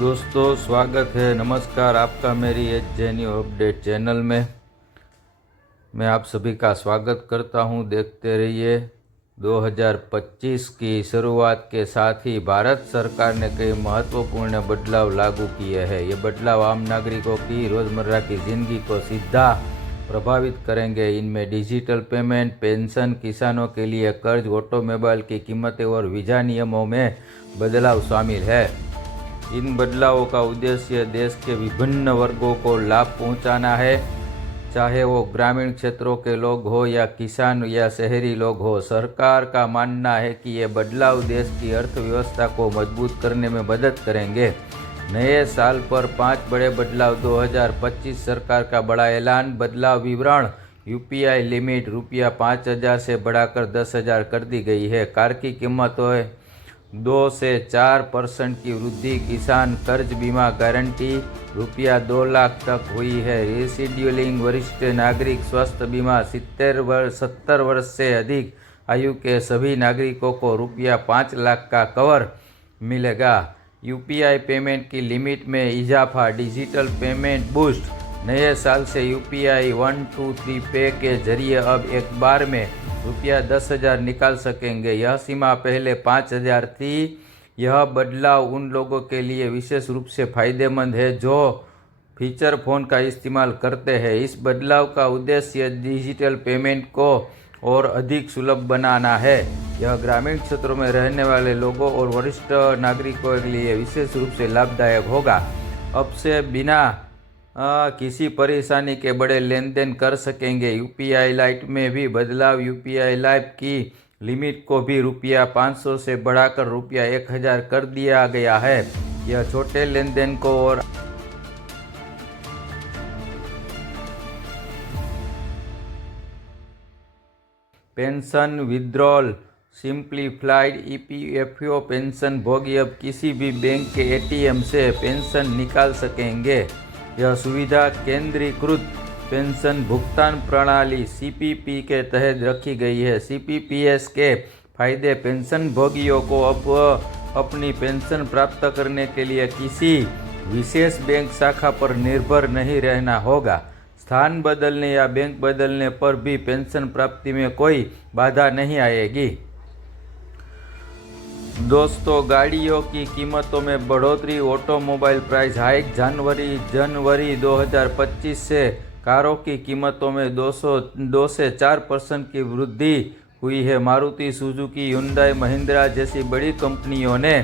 दोस्तों स्वागत है, नमस्कार आपका मेरी एचजेन्यू अपडेट चैनल में। मैं आप सभी का स्वागत करता हूं। देखते रहिए। 2025 की शुरुआत के साथ ही भारत सरकार ने कई महत्वपूर्ण बदलाव लागू किए हैं। ये बदलाव आम नागरिकों की रोज़मर्रा की ज़िंदगी को सीधा प्रभावित करेंगे। इनमें डिजिटल पेमेंट, पेंशन, किसानों के लिए कर्ज, ऑटोमोबाइल की कीमतें और वीज़ा नियमों में बदलाव शामिल है। इन बदलावों का उद्देश्य देश के विभिन्न वर्गों को लाभ पहुंचाना है, चाहे वो ग्रामीण क्षेत्रों के लोग हो या किसान या शहरी लोग हो। सरकार का मानना है कि ये बदलाव देश की अर्थव्यवस्था को मजबूत करने में मदद करेंगे। नए साल पर 5 बड़े बदलाव। 2025 सरकार का बड़ा ऐलान। बदलाव विवरण। यूपीआई लिमिट ₹5,000 से बढ़ाकर 10,000 कर दी गई है। कार की कीमतों 2 से 4% की वृद्धि। किसान कर्ज बीमा गारंटी ₹2 लाख तक हुई है। रिशेड्यूलिंग। वरिष्ठ नागरिक स्वास्थ्य बीमा 70 वर्ष से अधिक आयु के सभी नागरिकों को ₹5 लाख का कवर मिलेगा। यूपीआई पेमेंट की लिमिट में इजाफा। Digital payment boost. नए साल से यूपीआई 1, 2, 3 पे के जरिए अब एक बार में ₹10,000 निकाल सकेंगे। यह सीमा पहले 5,000 थी। यह बदलाव उन लोगों के लिए विशेष रूप से फायदेमंद है जो फीचर फ़ोन का इस्तेमाल करते हैं। इस बदलाव का उद्देश्य डिजिटल पेमेंट को और अधिक सुलभ बनाना है। यह ग्रामीण क्षेत्रों में रहने वाले लोगों और वरिष्ठ नागरिकों के लिए विशेष रूप से लाभदायक होगा। अब से बिना किसी परेशानी के बड़े लेन देन कर सकेंगे। यूपीआई लाइट में भी बदलाव। यूपीआई लाइट की लिमिट को भी ₹500 से बढ़ाकर ₹1,000 कर दिया गया है। यह छोटे लेन देन को और pension withdrawal simplified. EPFO pension भोगी अब किसी भी बैंक के एटीएम से पेंशन निकाल सकेंगे। यह सुविधा केंद्रीकृत पेंशन भुगतान प्रणाली सीपीपी के तहत रखी गई है। सीपीपीएस के फायदे। पेंशन भोगियों को अब अपनी पेंशन प्राप्त करने के लिए किसी विशेष बैंक शाखा पर निर्भर नहीं रहना होगा। स्थान बदलने या बैंक बदलने पर भी पेंशन प्राप्ति में कोई बाधा नहीं आएगी। दोस्तों, गाड़ियों की कीमतों में बढ़ोतरी। Automobile price hike. जनवरी 2025 से कारों की कीमतों में 2 से 4% की वृद्धि हुई है। मारुति सुजुकी, हुंडई, महिंद्रा जैसी बड़ी कंपनियों ने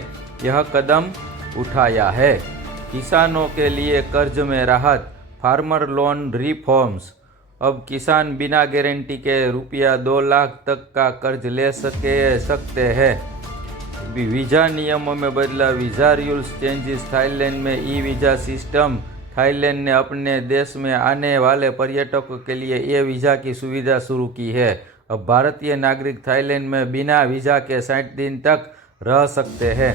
यह कदम उठाया है। किसानों के लिए कर्ज में राहत। Farmer loan reforms. अब किसान बिना गारंटी के ₹2 लाख तक का कर्ज ले सकते हैं। वीज़ा नियमों में बदलाव। Visa rules changes. थाईलैंड में ई वीज़ा सिस्टम। थाईलैंड ने अपने देश में आने वाले पर्यटकों के लिए ई वीज़ा की सुविधा शुरू की है। अब भारतीय नागरिक थाईलैंड में बिना वीज़ा के 60 दिन तक रह सकते हैं।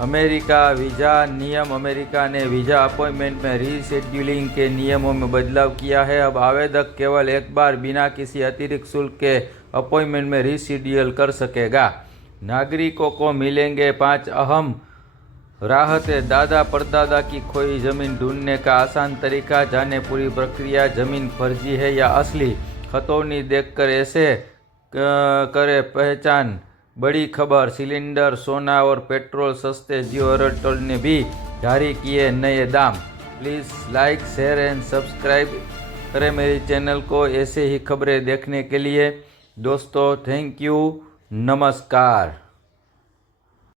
अमेरिका वीज़ा नियम। अमेरिका ने वीज़ा अपॉइंटमेंट में रीशेड्यूलिंग के नियमों में बदलाव किया है। अब आवेदक केवल एक बार बिना किसी अतिरिक्त शुल्क के अपॉइंटमेंट में रीशेड्यूल कर सकेगा। नागरिकों को मिलेंगे 5 अहम राहतें। दादा परदादा की खोई जमीन ढूंढने का आसान तरीका। जाने पूरी प्रक्रिया। जमीन फर्जी है या असली, खतौनी देखकर ऐसे करे पहचान। बड़ी खबर। सिलेंडर, सोना और पेट्रोल सस्ते। जियो एयरटेल ने भी जारी किए नए दाम। Please like, share and subscribe करें मेरे चैनल को ऐसे ही खबरें देखने के लिए। दोस्तों, थैंक यू। नमस्कार।